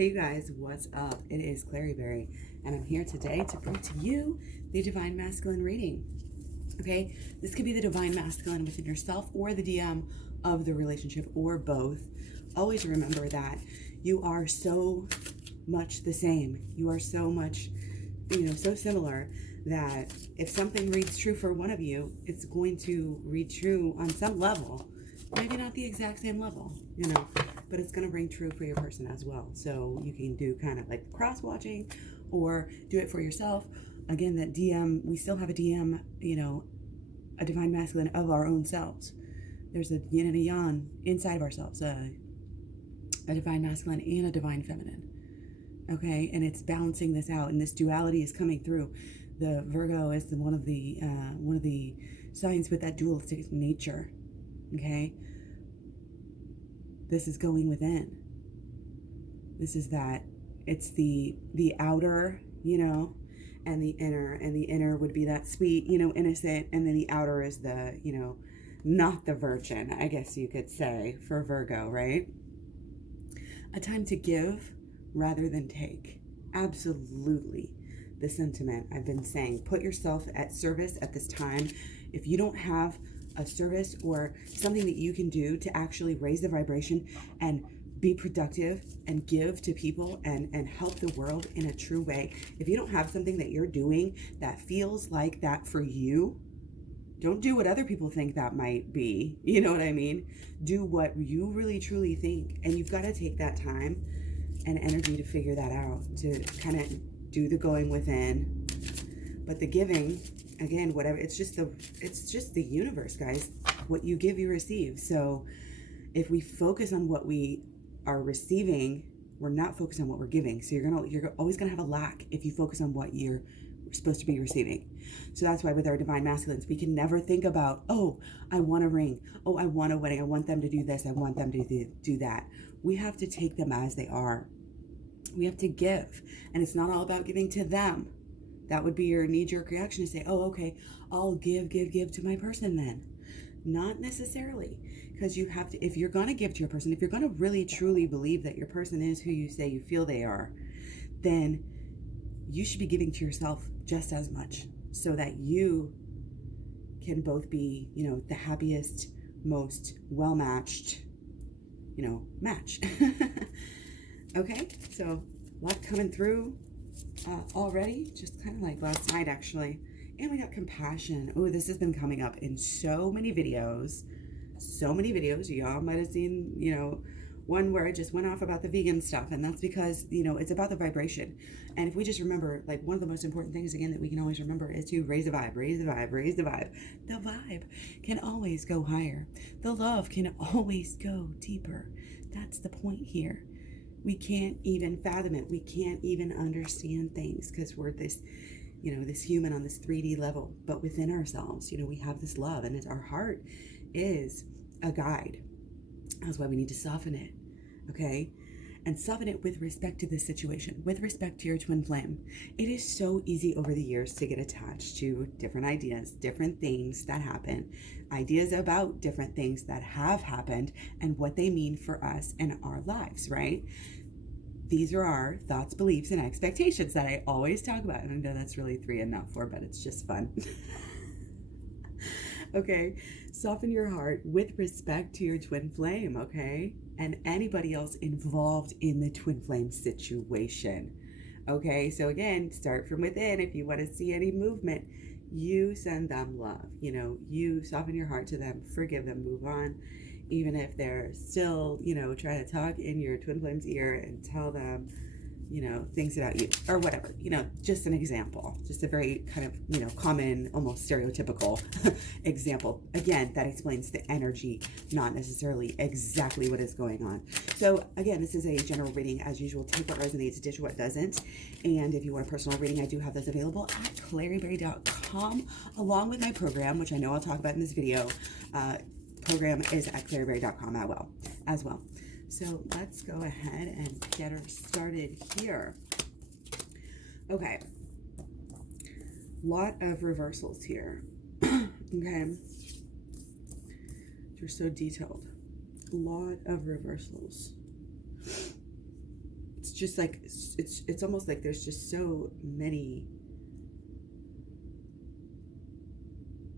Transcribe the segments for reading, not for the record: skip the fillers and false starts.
Hey you guys, what's up? It is Clary Berry, and I'm here today to bring to you the Divine Masculine reading. Okay, this could be the Divine Masculine within yourself or the DM of the relationship, or both. Always remember that you are so much the same. You are so much, so similar that if something reads true for one of you, it's going to read true on some level. Maybe not the exact same level, but it's going to ring true for your person as well. So you can do kind of like cross-watching or do it for yourself. Again, that DM, we still have a DM, a divine masculine of our own selves. There's a yin and a yang inside of ourselves, a divine masculine and a divine feminine. Okay, and it's balancing this out, and this duality is coming through. The Virgo is one of the signs with that dualistic nature. Okay, this is going within. This is that it's the outer, and the inner would be that sweet, innocent, and then the outer is the, not the virgin, I guess you could say, for Virgo, right? A time to give rather than take. Absolutely the sentiment I've been saying. Put yourself at service at this time. If you don't have a service or something that you can do to actually raise the vibration and be productive and give to people and help the world in a true way, if you don't have something that you're doing that feels like that for you, don't do what other people think that might be. You know what I mean? Do what you really truly think, and you've got to take that time and energy to figure that out, to kind of do the going within. But the giving, again, whatever, it's just the universe, guys. What you give, you receive. So if we focus on what we are receiving, we're not focused on what we're giving. So you're always gonna have a lack if you focus on what you're supposed to be receiving. So that's why with our divine masculines, we can never think about, oh, I want a ring, oh, I want a wedding, I want them to do this, I want them to do that. We have to take them as they are. We have to give, and it's not all about giving to them. That would be your knee-jerk reaction to say, oh, okay, I'll give to my person then. Not necessarily, because you have to, if you're going to give to your person, if you're going to really truly believe that your person is who you say you feel they are, then you should be giving to yourself just as much, so that you can both be, the happiest, most well-matched, match. Okay, so a lot coming through already, just kind of like last night actually. And we got compassion. Oh, this has been coming up in so many videos. Y'all might have seen, one where I just went off about the vegan stuff, and that's because, it's about the vibration. And if we just remember, like, one of the most important things, again, that we can always remember is to raise the vibe, raise the vibe, raise the vibe. The vibe can always go higher. The love can always go deeper. That's the point here. We can't even fathom it. We can't even understand things because we're this, this human on this 3D level. But within ourselves, we have this love, and our heart is a guide. That's why we need to soften it, okay? And soften it with respect to this situation, with respect to your twin flame. It is so easy over the years to get attached to different ideas, different things that happen, ideas about different things that have happened and what they mean for us and our lives, right? These are our thoughts, beliefs, and expectations that I always talk about. And I know that's really 3 and not 4, but it's just fun. Okay, soften your heart with respect to your twin flame, okay? And anybody else involved in the twin flame situation. Okay, so again, start from within. If you want to see any movement, you send them love. You soften your heart to them, forgive them, move on. Even if they're still, trying to talk in your twin flame's ear and tell them, things about you or whatever, just an example, just a very kind of, common, almost stereotypical example. Again, that explains the energy, not necessarily exactly what is going on. So again, this is a general reading as usual. Take what resonates, ditch what doesn't. And if you want a personal reading, I do have those available at claryberry.com, along with my program, which I know I'll talk about in this video. Program is at claryberry.com as well. So let's go ahead and get her started here. Okay. Lot of reversals here. Okay. They're so detailed. Lot of reversals. It's just like, it's almost like there's just so many.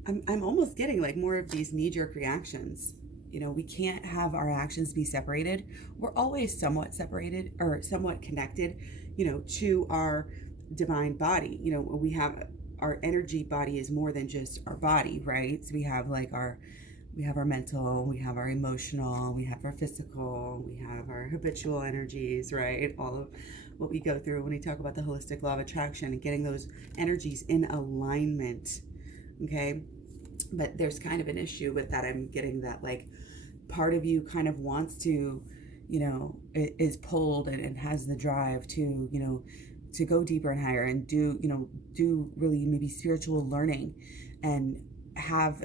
I'm almost getting like more of these knee-jerk reactions. We can't have our actions be separated. We're always somewhat separated or somewhat connected, to our divine body. We have our energy body is more than just our body, right? So we have our mental, we have our emotional, we have our physical, we have our habitual energies, right? All of what we go through when we talk about the holistic law of attraction and getting those energies in alignment. Okay. But there's kind of an issue with that. I'm getting that like part of you kind of wants to, is pulled and has the drive to, to go deeper and higher and do really maybe spiritual learning and have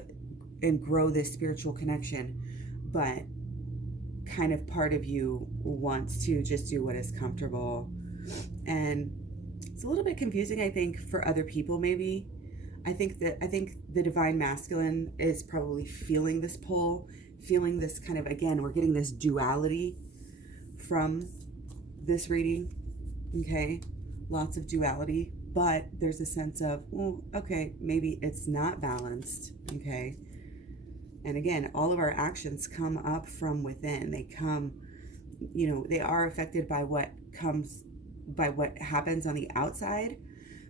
and grow this spiritual connection. But kind of part of you wants to just do what is comfortable. And it's a little bit confusing, I think, for other people maybe. I think the divine masculine is probably feeling this pull, feeling this kind of, again, we're getting this duality from this reading, okay? Lots of duality, but there's a sense of, well, okay, maybe it's not balanced, okay? And again, all of our actions come up from within. They come, they are affected by what happens on the outside.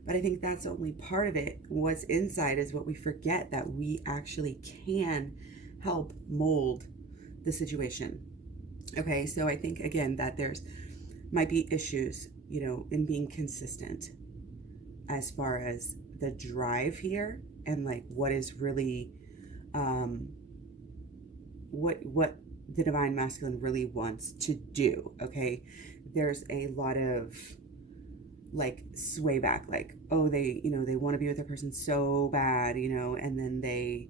But I think that's only part of it. What's inside is what we forget, that we actually can help mold the situation. Okay, so I think, again, that there's might be issues, in being consistent as far as the drive here and like what is really, what the divine masculine really wants to do. Okay, there's a lot of like sway back, like, oh, they want to be with a person so bad, and then they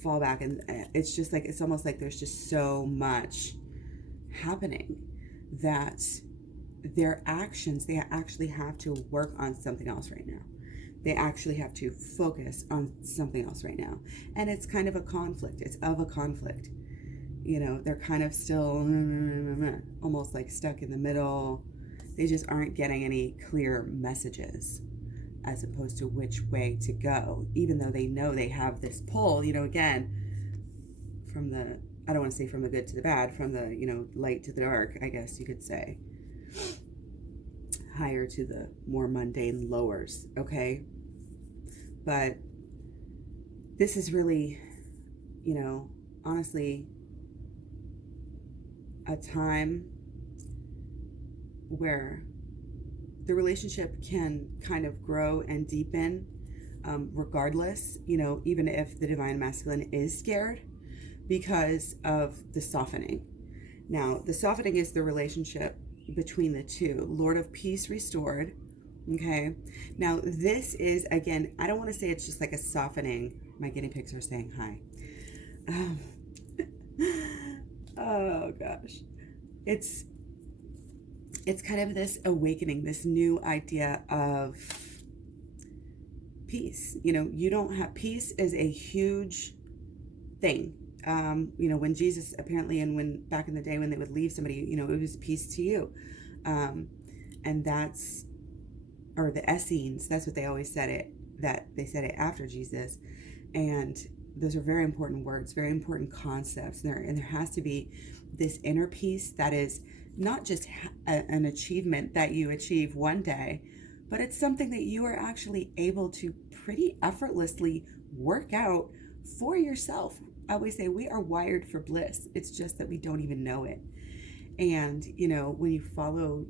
fall back, and it's just like, it's almost like there's just so much happening that their actions, they actually have to work on something else right now. They actually have to focus on something else right now. And it's kind of a conflict. It's of a conflict. They're kind of still almost like stuck in the middle. They just aren't getting any clear messages as opposed to which way to go, even though they know they have this pull, again, from the, I don't want to say from the good to the bad, from the, light to the dark, I guess you could say, higher to the more mundane lowers, okay? But this is really, honestly, a time where the relationship can kind of grow and deepen, regardless, even if the divine masculine is scared because of the softening. Now, the softening is the relationship between the two. Lord of Peace restored. Okay. Now, this is, again, I don't want to say it's just like a softening. My guinea pigs are saying hi. Oh gosh. It's kind of this awakening, this new idea of peace. You don't have, peace is a huge thing. When Jesus apparently, and when back in the day when they would leave somebody, it was peace to you. And that's, or the Essenes, that's what they always said it, that they said it after Jesus. And those are very important words, very important concepts. And there has to be this inner peace that is not just an achievement that you achieve one day, but it's something that you are actually able to pretty effortlessly work out for yourself. I always say we are wired for bliss. It's just that we don't even know it. And, when you follow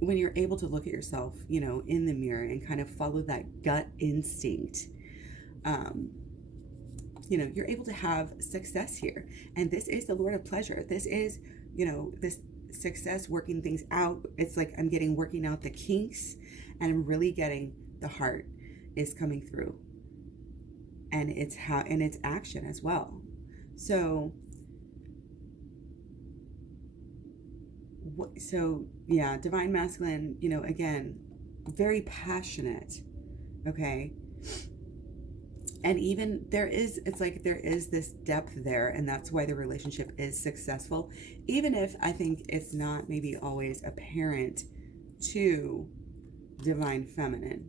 when you're able to look at yourself, in the mirror and kind of follow that gut instinct, you're able to have success here. And this is the Lord of Pleasure. This is, this success, working things out. It's like I'm working out the kinks, and I'm really getting the heart is coming through. And it's action as well. So yeah, divine masculine, again, very passionate. Okay. And even it's like there is this depth there, and that's why the relationship is successful, even if I think it's not maybe always apparent to divine feminine,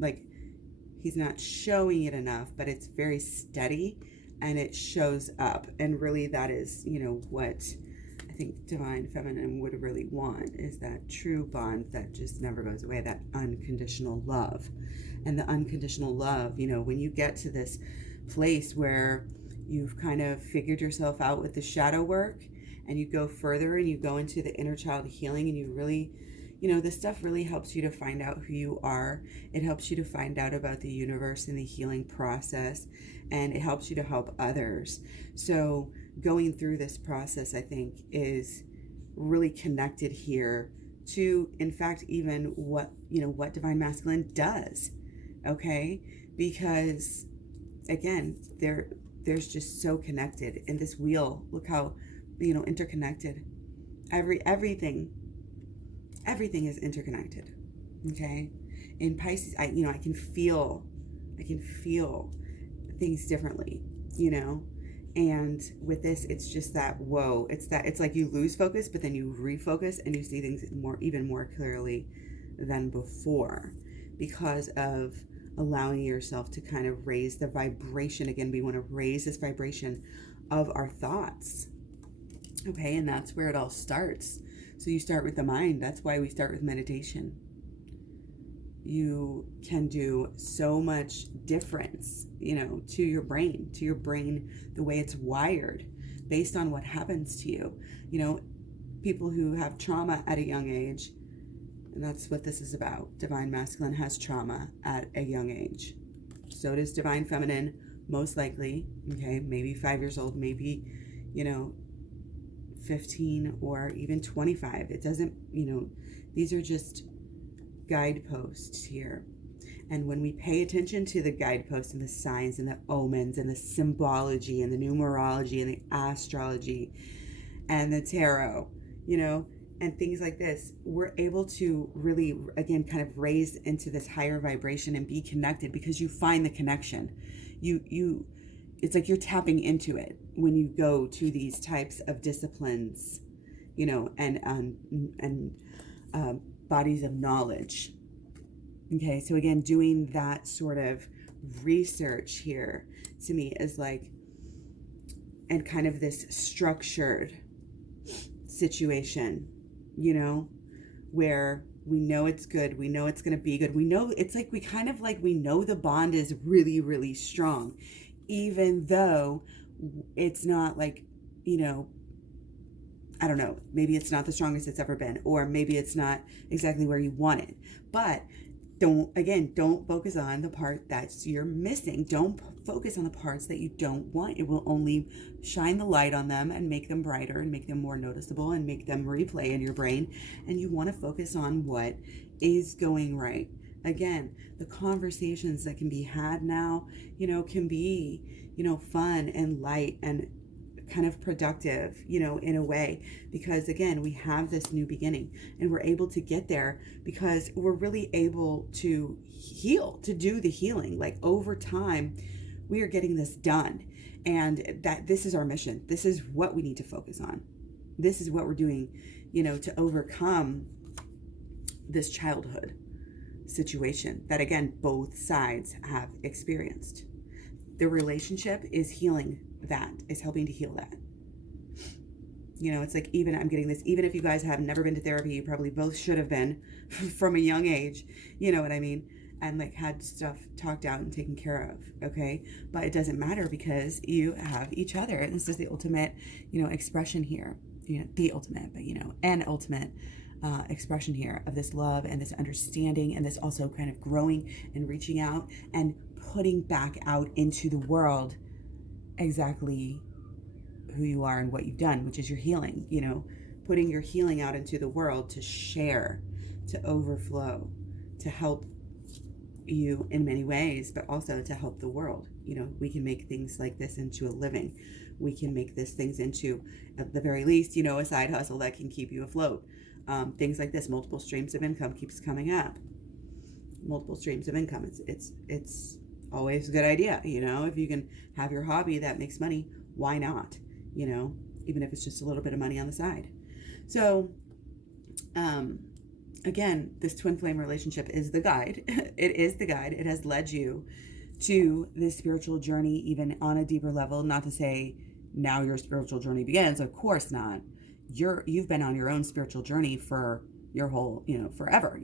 like he's not showing it enough, but it's very steady and it shows up. And really that is, what I think divine feminine would really want, is that true bond that just never goes away, that unconditional love. And the unconditional love, when you get to this place where you've kind of figured yourself out with the shadow work, and you go further and you go into the inner child healing, and you really, this stuff really helps you to find out who you are. It helps you to find out about the universe and the healing process, and it helps you to help others. So going through this process, I think, is really connected here to, in fact, even what divine masculine does. Okay, because again, there's just so connected in this wheel. Look how interconnected. Everything is interconnected. Okay, in Pisces, I can feel things differently. And with this, it's just that whoa. It's like you lose focus, but then you refocus and you see things even more clearly than before, because of allowing yourself to kind of raise the vibration. Again, we want to raise this vibration of our thoughts. Okay, and that's where it all starts. So you start with the mind. That's why we start with meditation. You can do so much difference, to your brain, the way it's wired based on what happens to you. People who have trauma at a young age, and that's what this is about. Divine masculine has trauma at a young age. So does divine feminine, most likely. Okay, maybe 5 years old, maybe, 15 or even 25. It doesn't, these are just guideposts here. And when we pay attention to the guideposts and the signs and the omens and the symbology and the numerology and the astrology and the tarot, and things like this, we're able to really, again, kind of raise into this higher vibration and be connected, because you find the connection. It's like you're tapping into it when you go to these types of disciplines, and bodies of knowledge. Okay, so again, doing that sort of research here to me is like, and kind of this structured situation, where we know it's good, we know it's going to be good, we know it's like we know the bond is really, really strong, even though it's not like, I don't know, maybe it's not the strongest it's ever been, or maybe it's not exactly where you want it. But don't focus on the part that you're missing. Don't focus on the parts that you don't want. It will only shine the light on them and make them brighter and make them more noticeable and make them replay in your brain. And you want to focus on what is going right. Again, the conversations that can be had now, can be, fun and light and kind of productive, in a way, because again, we have this new beginning and we're able to get there because we're really able to heal, to do the healing. Like over time, we are getting this done, and that this is our mission. This is what we need to focus on. This is what we're doing, to overcome this childhood situation that, again, both sides have experienced. The relationship is healing that, is helping to heal that. It's like, even I'm getting this, even if you guys have never been to therapy, you probably both should have been from a young age, you know what I mean? And like had stuff talked out and taken care of, okay? But it doesn't matter because you have each other. And this is the ultimate, expression here, the ultimate, but, an ultimate expression here of this love and this understanding, and this also kind of growing and reaching out and putting back out into the world exactly who you are and what you've done, which is your healing, putting your healing out into the world to share, to overflow, to help you in many ways, but also to help the world. We can make things like this into a living. We can make these things into, at the very least, a side hustle that can keep you afloat. Things like this, multiple streams of income keeps coming up. Multiple streams of income. It's always a good idea. If you can have your hobby that makes money, why not? Even if it's just a little bit of money on the side. So, again, this twin flame relationship is the guide. It is the guide. It has led you to this spiritual journey, even on a deeper level. Not to say now your spiritual journey begins. Of course not. You've been on your own spiritual journey for your whole, forever,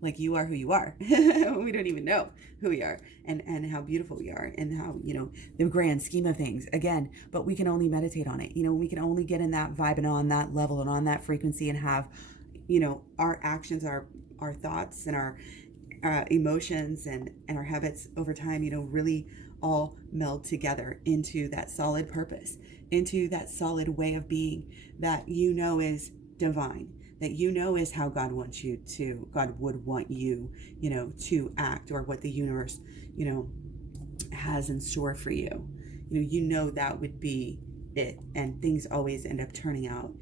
like you are who you are. We don't even know who we are and how beautiful we are and how, the grand scheme of things again, but we can only meditate on it. We can only get in that vibe and on that level and on that frequency and have, our actions, our thoughts and our emotions and our habits over time, really all meld together into that solid purpose, into that solid way of being that is divine, that is how God wants you to, God would want you, to act, or what the universe, has in store for you. That would be it. And things always end up turning out,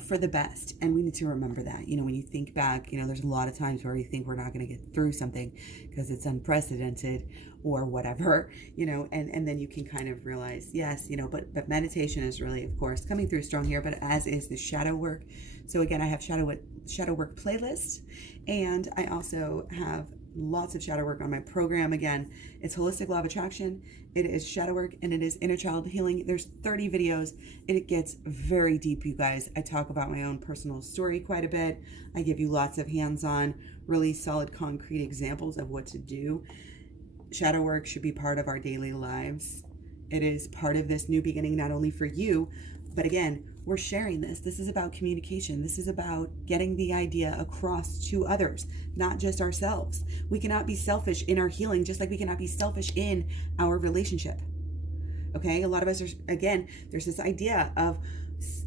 for the best. And we need to remember that, when you think back, there's a lot of times where we think we're not going to get through something because it's unprecedented or whatever, and then you can kind of realize, yes, but meditation is really, of course, coming through strong here, but as is the shadow work. So again, I have shadow work playlist, and I also have lots of shadow work on my program. Again, it's holistic law of attraction, it is shadow work, and it is inner child healing. There's 30 videos. It gets very deep, you guys. I talk about my own personal story quite a bit. I give you lots of hands-on, really solid, concrete examples of what to do. Shadow work should be part of our daily lives. It is part of this new beginning, not only for you, but again, we're sharing this. This is about communication. This is about getting the idea across to others, not just ourselves. We cannot be selfish in our healing, just like we cannot be selfish in our relationship. Okay? A lot of us are, again, there's this idea of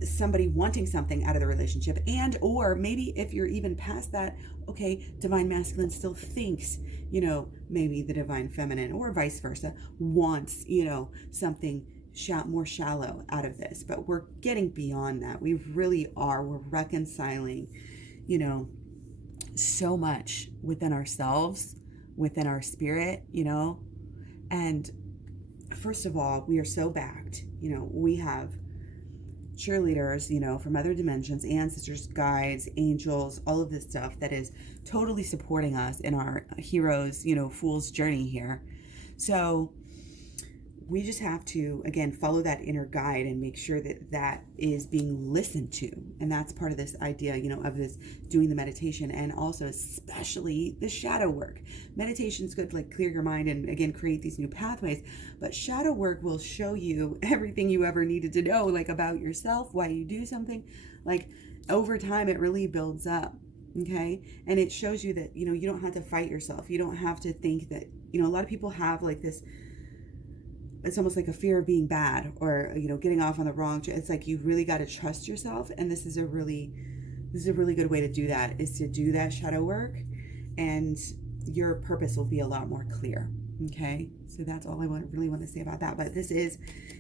somebody wanting something out of the relationship, and or maybe if you're even past that, okay, divine masculine still thinks, maybe the divine feminine, or vice versa, wants, something more shallow out of this. But we're getting beyond that. We really are. We're reconciling, so much within ourselves, within our spirit, and first of all, we are so backed. We have cheerleaders, from other dimensions, ancestors, guides, angels, all of this stuff that is totally supporting us in our heroes, fool's journey here. So we just have to, again, follow that inner guide and make sure that that is being listened to. And that's part of this idea, of this doing the meditation, and also especially the shadow work. Meditation's good to clear your mind and, again, create these new pathways. But shadow work will show you everything you ever needed to know, about yourself, why you do something. Over time, it really builds up. Okay. And it shows you that, you don't have to fight yourself. You don't have to think that, a lot of people have this, it's almost like a fear of being bad, or, getting off on the wrong. It's you really got to trust yourself. And this is a really good way to do that, is to do that shadow work, and your purpose will be a lot more clear. Okay. So that's all I really want to say about that. But this is,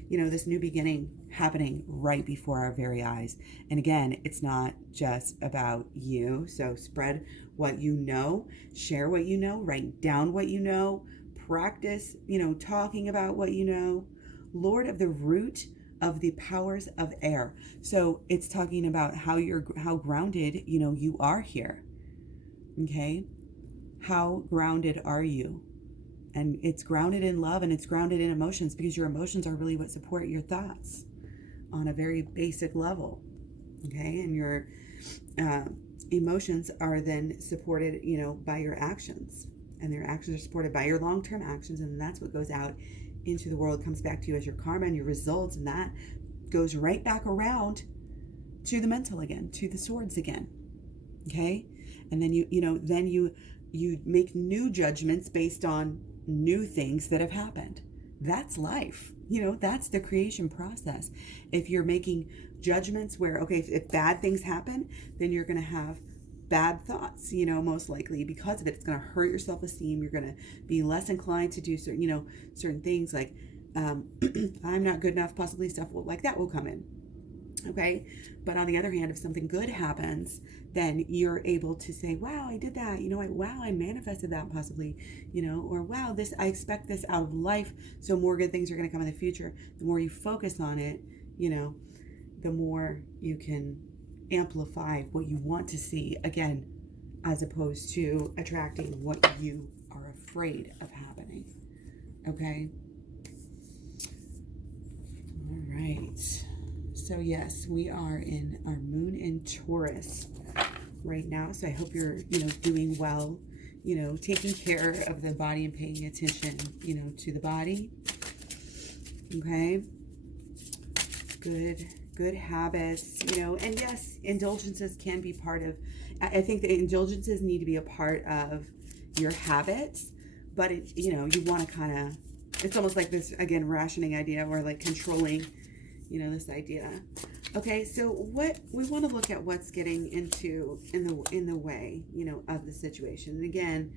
this new beginning happening right before our very eyes. And again, it's not just about you. So spread what you know, share what you know, write down what you know, practice, talking about what you know. Lord of the root of the powers of air. So it's talking about how grounded, you are here. Okay. How grounded are you? And it's grounded in love, and it's grounded in emotions, because your emotions are really what support your thoughts on a very basic level. Okay. And your emotions are then supported, by your actions. And their actions are supported by your long-term actions, and that's what goes out into the world, comes back to you as your karma and your results, and that goes right back around to the mental again, to the swords again. Okay? And then you make new judgments based on new things that have happened. That's life. That's the creation process. If you're making judgments where, okay, if bad things happen, then you're going to have bad thoughts, most likely because of it. It's going to hurt your self-esteem. You're going to be less inclined to do certain things, like I'm not good enough, possibly stuff like that will come in. Okay. But on the other hand, if something good happens, then you're able to say, wow, I did that. Wow, I manifested that possibly, or wow, I expect this out of life. So more good things are going to come in the future. The more you focus on it, the more you can amplify what you want to see again, as opposed to attracting what you are afraid of happening. Okay. All right. So yes, we are in our moon in Taurus right now. So I hope you're, doing well, taking care of the body and paying attention, to the body. Okay. Good habits, and yes, indulgences can be part of, I think the indulgences need to be a part of your habits, but you want to kind of, it's almost like this, again, rationing idea, or like controlling, this idea. Okay, so what we want to look at, what's getting in the way, of the situation. And again,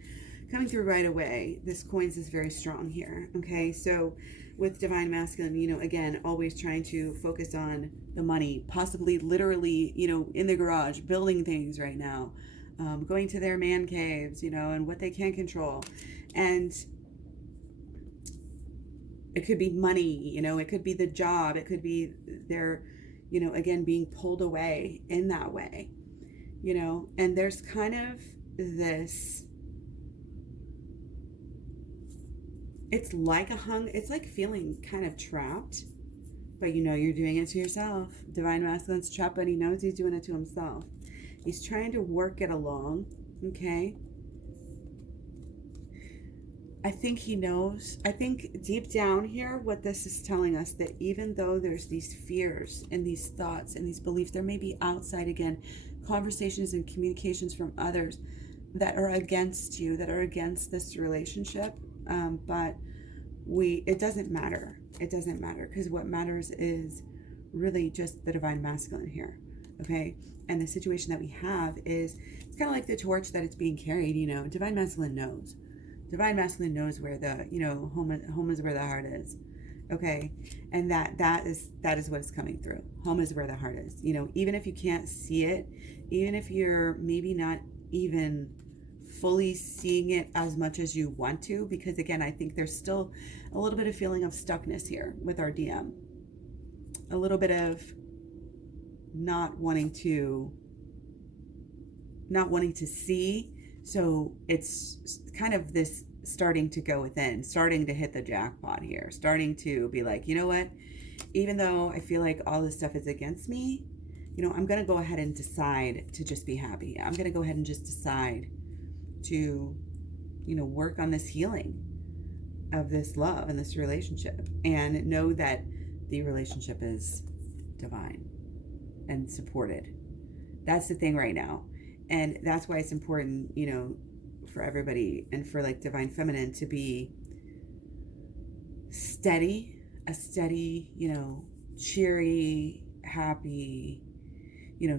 coming through right away, this coins is very strong here. Okay, so with Divine Masculine, again, always trying to focus on the money, possibly literally, in the garage, building things right now, going to their man caves, and what they can't control. And it could be money, it could be the job, it could be their, again, being pulled away in that way, and there's kind of this, it's like feeling kind of trapped, but you're doing it to yourself. Divine Masculine's trapped, but he knows he's doing it to himself. He's trying to work it along, okay? I think he knows, I think deep down here, what this is telling us, that even though there's these fears and these thoughts and these beliefs, there may be outside, again, conversations and communications from others that are against you, that are against this relationship. But it doesn't matter. It doesn't matter, because what matters is really just the Divine Masculine here. Okay. And the situation that we have is, it's kind of like the torch that it's being carried, Divine Masculine knows. Divine Masculine knows where the, home is where the heart is. Okay. And that is what is coming through. Home is where the heart is, even if you can't see it, even if you're maybe not even fully seeing it as much as you want to, because again, I think there's still a little bit of feeling of stuckness here with our DM, a little bit of not wanting to see. So it's kind of this starting to go within, starting to hit the jackpot here, starting to be like, you know what, even though I feel like all this stuff is against me, I'm going to go ahead and decide to just be happy. I'm going to go ahead and just decide to, work on this healing of this love and this relationship, and know that the relationship is divine and supported. That's the thing right now. And that's why it's important, for everybody, and for like Divine Feminine to be steady, a steady, cheery, happy,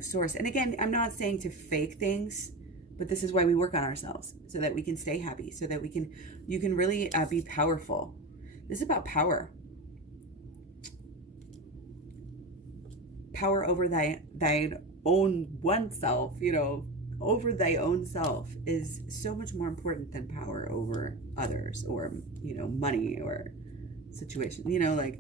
source. And again, I'm not saying to fake things, but this is why we work on ourselves, so that we can stay happy, so that you can really be powerful. This is about power. Power over thy own oneself, over thy own self is so much more important than power over others, or, money or situation, like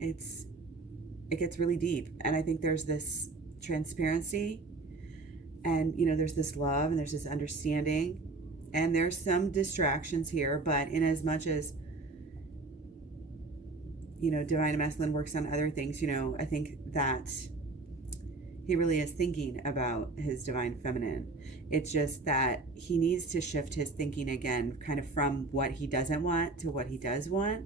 it gets really deep. And I think there's this transparency, and, there's this love, and there's this understanding, and there's some distractions here, but in as much as, Divine Masculine works on other things, I think that he really is thinking about his Divine Feminine. It's just that he needs to shift his thinking again, kind of from what he doesn't want to what he does want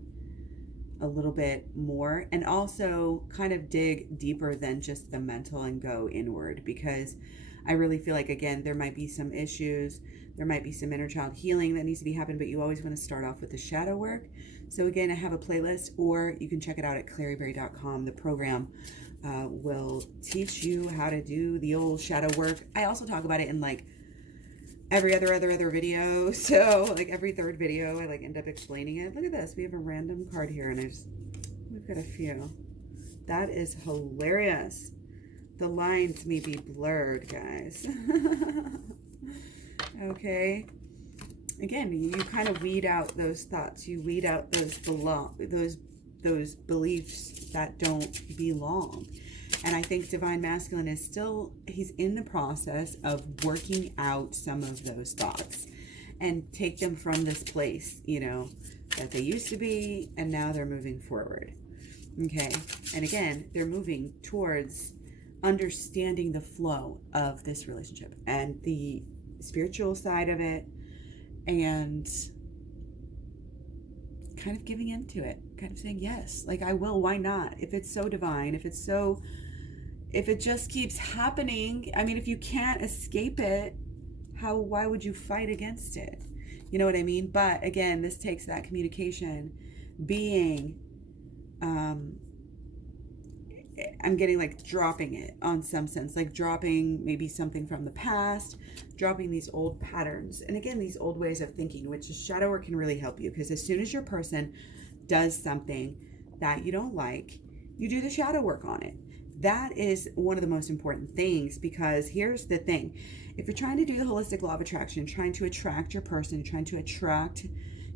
a little bit more, and also kind of dig deeper than just the mental and go inward, because I really feel like, again, there might be some issues, there might be some inner child healing that needs to be happened, but you always want to start off with the shadow work. So again, I have a playlist, or you can check it out at claryberry.com. The program will teach you how to do the old shadow work. I also talk about it in like every other video. So like every third video, I like end up explaining it. Look at this. We have a random card here, and we've got a few. That is hilarious. The lines may be blurred, guys. Okay. Again, you kind of weed out those thoughts. You weed out those beliefs that don't belong. And I think Divine Masculine is still, he's in the process of working out some of those thoughts and take them from this place, you know, that they used to be, and now they're moving forward. Okay. And again, they're moving towards understanding the flow of this relationship and the spiritual side of it, and kind of giving into it, kind of saying, yes, like I will, why not? If it's so divine, if it just keeps happening, I mean, if you can't escape it, why would you fight against it? You know what I mean? But again, this takes that communication being, I'm getting like dropping it on some sense, like dropping maybe something from the past, dropping these old patterns. And again, these old ways of thinking, which is shadow work can really help you, because as soon as your person does something that you don't like, you do the shadow work on it. That is one of the most important things, because here's the thing. If you're trying to do the holistic law of attraction, trying to attract your person, trying to attract,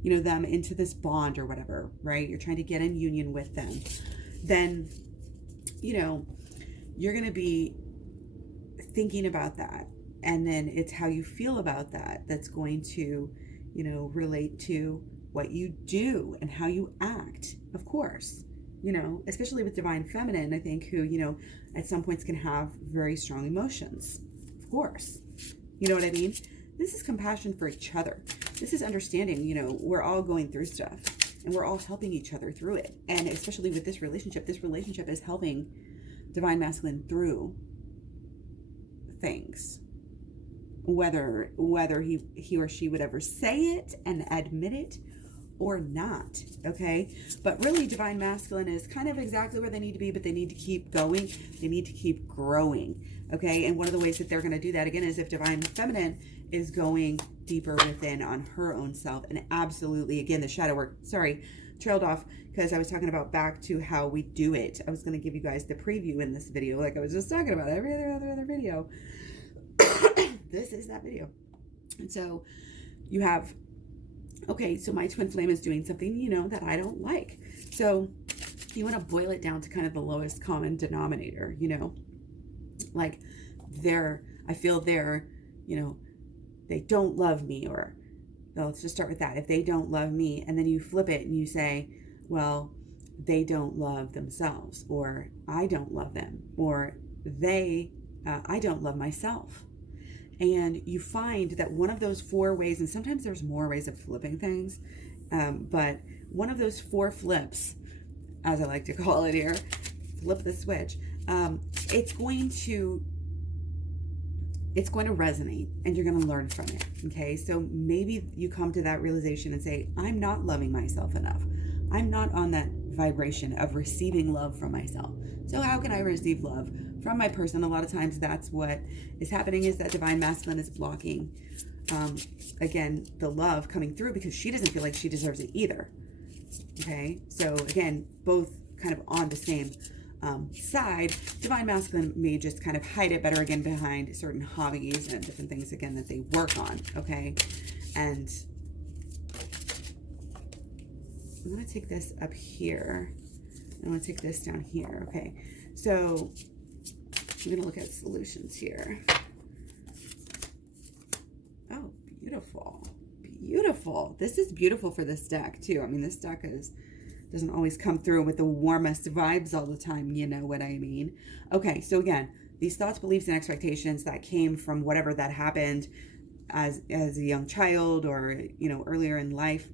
you know, them into this bond or whatever, right? You're trying to get in union with them, then, you know, you're going to be thinking about that. And then it's how you feel about that that's going to, you know, relate to what you do and how you act, of course. You know, especially with Divine Feminine, I think, who, you know, at some points can have very strong emotions, of course. You know what I mean? This is compassion for each other. This is understanding, you know, we're all going through stuff and we're all helping each other through it. And especially with this relationship is helping Divine Masculine through things. Whether he or she would ever say it and admit it or not, okay? But really, Divine Masculine is kind of exactly where they need to be, but they need to keep going. They need to keep growing, okay? And one of the ways that they're going to do that, again, is if Divine Feminine is going deeper within on her own self. And absolutely, again, the shadow work, sorry, trailed off because I was talking about back to how we do it. I was going to give you guys the preview in this video, like I was just talking about every other video. This is that video. And so you have, okay, so my twin flame is doing something, you know, that I don't like. So you want to boil it down to kind of the lowest common denominator, you know, like I feel you know, they don't love me, or well, let's just start with that. If they don't love me, and then you flip it and you say, well, they don't love themselves, or I don't love them, or I don't love myself. And you find that one of those four ways, and sometimes there's more ways of flipping things, but one of those four flips, as I like to call it here, flip the switch, it's going to resonate, and you're going to learn from it, okay? So maybe you come to that realization and say, I'm not loving myself enough. I'm not on that vibration of receiving love from myself. So how can I receive love from my person? A lot of times that's what is happening, is that Divine Masculine is blocking, again, the love coming through because she doesn't feel like she deserves it either. Okay, so again, both kind of on the same side. Divine Masculine may just kind of hide it better, again, behind certain hobbies and different things, again, that they work on. Okay, and I'm going to take this up here. I want to take this down here. Okay, so I'm going to look at solutions here. Oh, beautiful. Beautiful. This is beautiful for this deck, too. I mean, this deck doesn't always come through with the warmest vibes all the time. You know what I mean? Okay, so again, these thoughts, beliefs, and expectations that came from whatever that happened as a young child, or, you know, earlier in life,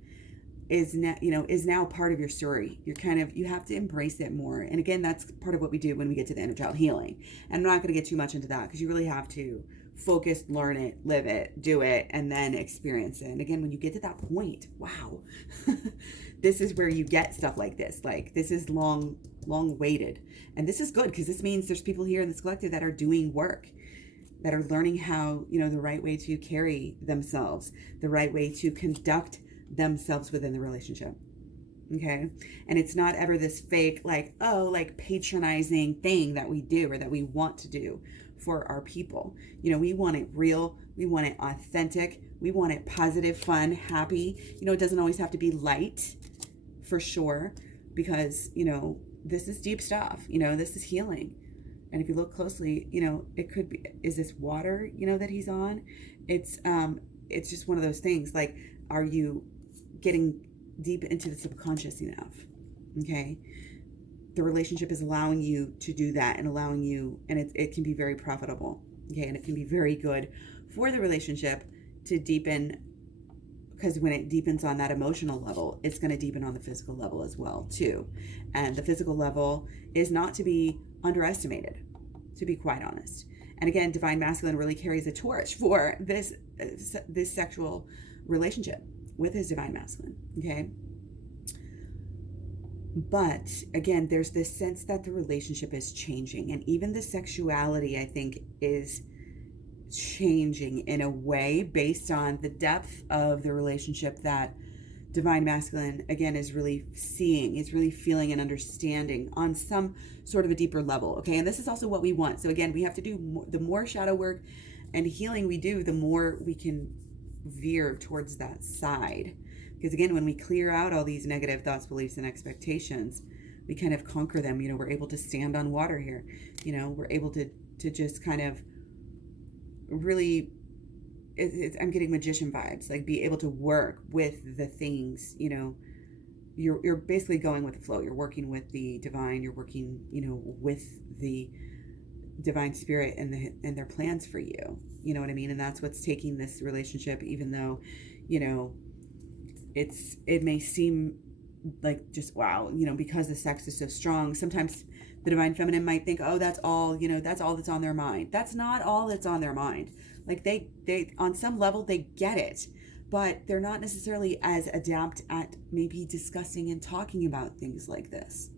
is now part of your story. You have to embrace it more. And again, that's part of what we do when we get to the inner child healing. And I'm not going to get too much into that, because you really have to focus, learn it, live it, do it, and then experience it. And again, when you get to that point, wow, this is where you get stuff like this. Like, this is long waited. And this is good, because this means there's people here in this collective that are doing work, that are learning how, you know, the right way to carry themselves, the right way to conduct themselves within the relationship. Okay. And it's not ever this fake, like, oh, like patronizing thing that we do or that we want to do for our people. You know, we want it real. We want it authentic. We want it positive, fun, happy. You know, it doesn't always have to be light, for sure, because, you know, this is deep stuff. You know, this is healing. And if you look closely, you know, it could be, is this water, you know, that he's on? It's just one of those things. Like, are you getting deep into the subconscious enough? Okay. The relationship is allowing you to do that and allowing you, and it can be very profitable. Okay. And it can be very good for the relationship to deepen, because when it deepens on that emotional level, it's going to deepen on the physical level as well too. And the physical level is not to be underestimated, to be quite honest. And again, divine masculine really carries a torch for this sexual relationship with his divine masculine. Okay. But again, there's this sense that the relationship is changing, and even the sexuality, I think, is changing in a way based on the depth of the relationship that divine masculine, again, is really seeing, is really feeling and understanding on some sort of a deeper level. Okay. And this is also what we want. So again, we have to do more, the more shadow work and healing we do, the more we can veer towards that side. Because again, when we clear out all these negative thoughts, beliefs, and expectations, we kind of conquer them. You know, we're able to stand on water here. You know, we're able to just kind of really, I'm getting magician vibes, like be able to work with the things, you know, you're basically going with the flow. You're working with the divine, you're working, you know, with the divine spirit and their plans for you. You know what I mean? And that's what's taking this relationship, even though, you know, it may seem like just wow, you know, because the sex is so strong. Sometimes the divine feminine might think, oh, that's all, you know, that's all that's on their mind. That's not all that's on their mind. Like they on some level they get it, but they're not necessarily as adept at maybe discussing and talking about things like this,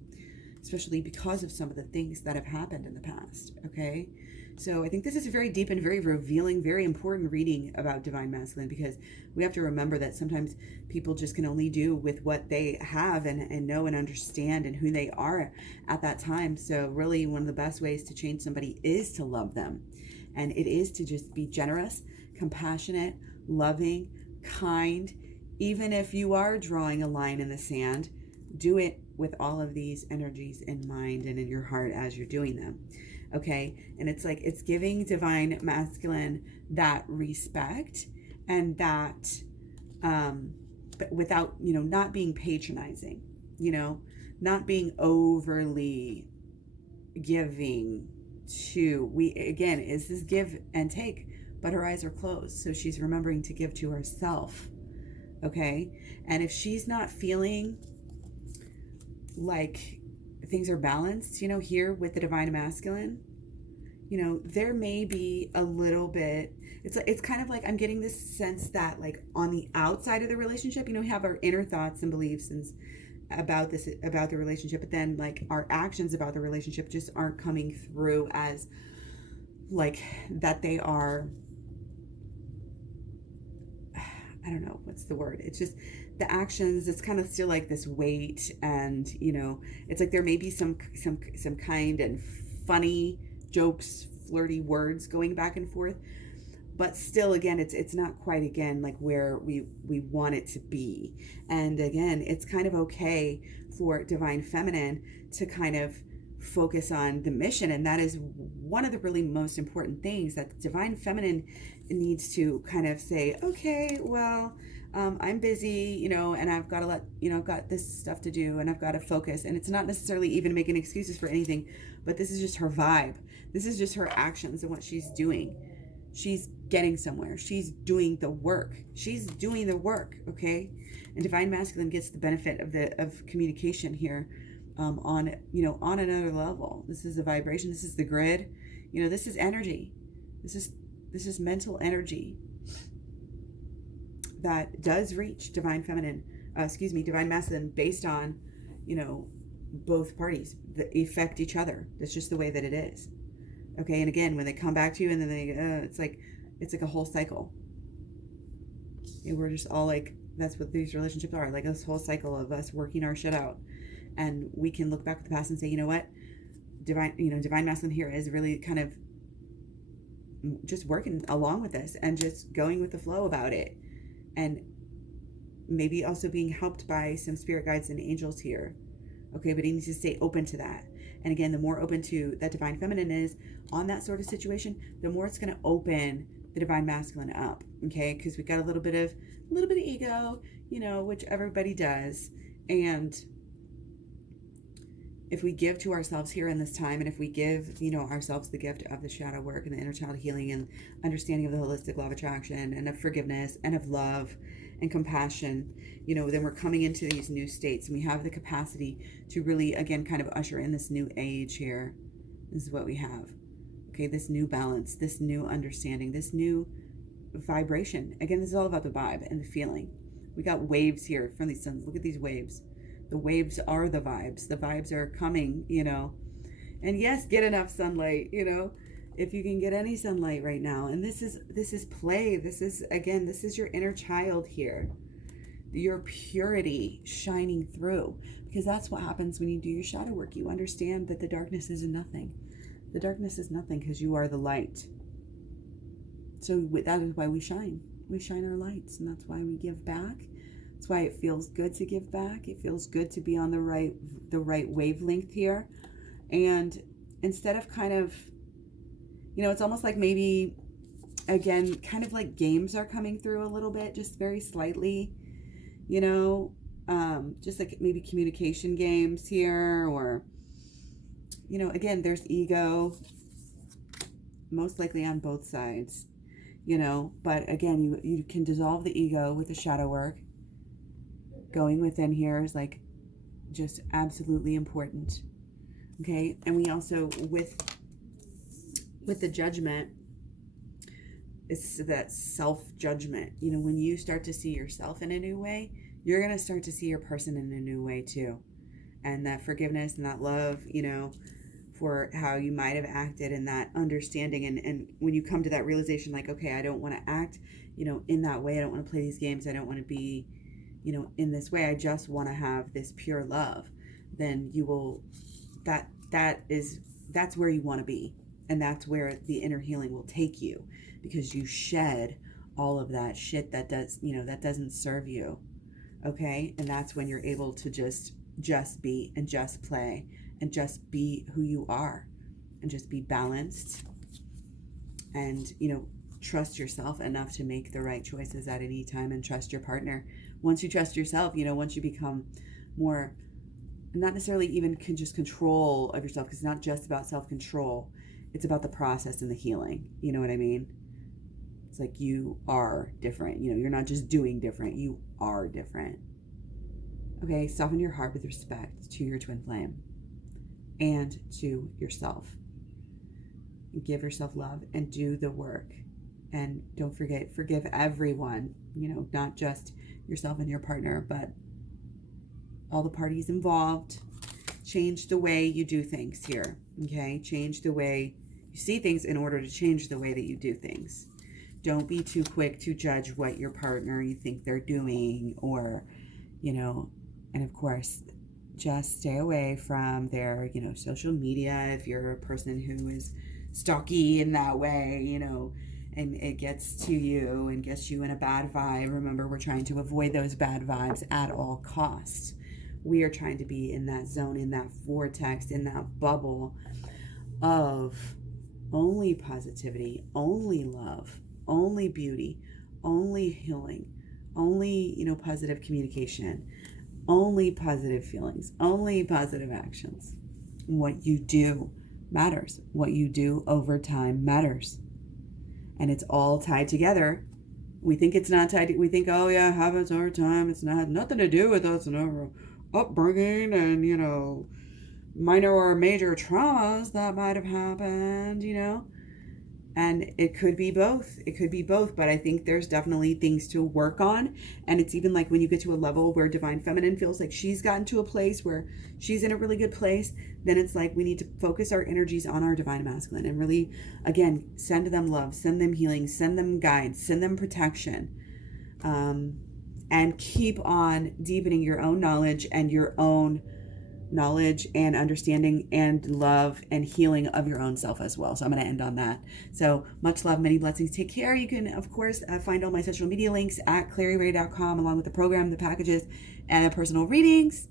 especially because of some of the things that have happened in the past. Okay. So I think this is a very deep and very revealing, very important reading about divine masculine, because we have to remember that sometimes people just can only do with what they have and know and understand and who they are at that time. So really one of the best ways to change somebody is to love them. And it is to just be generous, compassionate, loving, kind. Even if you are drawing a line in the sand, do it with all of these energies in mind and in your heart as you're doing them. Okay. And it's like, it's giving divine masculine that respect and that, but without, you know, not being patronizing, you know, not being overly giving to, again, is this give and take, but her eyes are closed. So she's remembering to give to herself. Okay. And if she's not feeling like things are balanced, you know, here with the divine masculine, you know, there may be a little bit, it's kind of like, I'm getting this sense that like on the outside of the relationship, you know, we have our inner thoughts and beliefs and about the relationship, but then like our actions about the relationship just aren't coming through as like that they are, I don't know what's the word. It's just the actions, it's kind of still like this weight, and you know, it's like there may be some kind and funny jokes, flirty words going back and forth, but still again it's not quite again like where we want it to be. And again, it's kind of okay for divine feminine to kind of focus on the mission, and that is one of the really most important things that divine feminine needs to kind of say, okay, well, I'm busy, you know, and I've got to I've got this stuff to do and I've got to focus. And it's not necessarily even making excuses for anything, but this is just her vibe. This is just her actions and what she's doing. She's getting somewhere. She's doing the work. She's doing the work. Okay. And divine masculine gets the benefit of communication here, on another level. This is a vibration. This is the grid. You know, this is energy. This is mental energy that does reach divine masculine based on, you know, both parties that affect each other. That's just the way that it is. Okay. And again, when they come back to you and then it's like a whole cycle. And we're just all like That's what these relationships are, like this whole cycle of us working our shit out. And we can look back at the past and say, you know what, divine masculine here is really kind of just working along with this and just going with the flow about it, and maybe also being helped by some spirit guides and angels here. Okay, but he needs to stay open to that. And again, the more open to that divine feminine is on that sort of situation, the more it's going to open the divine masculine up. Okay, because we got a little bit of ego, which everybody does. And if we give to ourselves here in this time, and if we give, ourselves the gift of the shadow work and the inner child healing and understanding of the holistic law of attraction and of forgiveness and of love and compassion, then we're coming into these new states, and we have the capacity to really, again, kind of usher in this new age here. This is what we have. Okay, this new balance, this new understanding, this new vibration. Again, this is all about the vibe and the feeling. We got waves here from these suns. Look at these waves. The waves are the vibes. The vibes are coming, and yes, get enough sunlight, if you can get any sunlight right now. And this is play. This is your inner child here, your purity shining through, because that's what happens when you do your shadow work. You understand that the darkness is nothing. The darkness is nothing because you are the light. So that is why we shine. We shine our lights, and that's why we give back. That's why it feels good to give back. It feels good to be on the right wavelength here. And instead of kind of, it's almost like maybe, again, kind of like games are coming through a little bit, just very slightly, just like maybe communication games here, or, again, there's ego, most likely on both sides, but again, you can dissolve the ego with the shadow work. Going within here is like just absolutely important. Okay, and we also with the judgment, it's that self-judgment. When you start to see yourself in a new way, you're going to start to see your person in a new way too. And that forgiveness and that love, for how you might have acted, and that understanding. And when you come to that realization, like, okay, I don't want to act, in that way. I don't want to play these games. I don't want to be, in this way. I just want to have this pure love. Then you will, that's where you want to be. And that's where the inner healing will take you, because you shed all of that shit that does, that doesn't serve you. Okay. And that's when you're able to just be and just play and just be who you are and just be balanced and, trust yourself enough to make the right choices at any time, and trust your partner. Once you trust yourself, once you become more, not necessarily even just control of yourself, because it's not just about self-control. It's about the process and the healing. You know what I mean? It's like you are different. You're not just doing different. You are different. Okay, soften your heart with respect to your twin flame and to yourself. Give yourself love and do the work. And don't forget, forgive everyone, not just yourself and your partner, but all the parties involved. Change the way you do things here, okay? Change the way you see things in order to change the way that you do things. Don't be too quick to judge what your partner, you think they're doing, or, and of course, just stay away from their, social media if you're a person who is stalky in that way, and it gets to you and gets you in a bad vibe. Remember, we're trying to avoid those bad vibes at all costs. We are trying to be in that zone, in that vortex, in that bubble of only positivity, only love, only beauty, only healing, only, positive communication, only positive feelings, only positive actions. What you do matters. What you do over time matters. And it's all tied together. We think it's not tied. We think, oh yeah, habits over time. It's not nothing to do with us and our upbringing and, minor or major traumas that might have happened, And it could be both. It could be both. But I think there's definitely things to work on. And it's even like when you get to a level where Divine Feminine feels like she's gotten to a place where she's in a really good place, then it's like we need to focus our energies on our Divine Masculine and really, again, send them love, send them healing, send them guides, send them protection. and keep on deepening your own knowledge and your own knowledge and understanding and love and healing of your own self as well. So I'm going to end on that. So much love, many blessings. Take care. You can, of course, find all my social media links at claryray.com, along with the program, the packages, and the personal readings.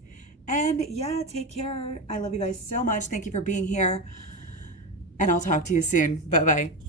And yeah, take care. I love you guys so much. Thank you for being here. And I'll talk to you soon. Bye-bye.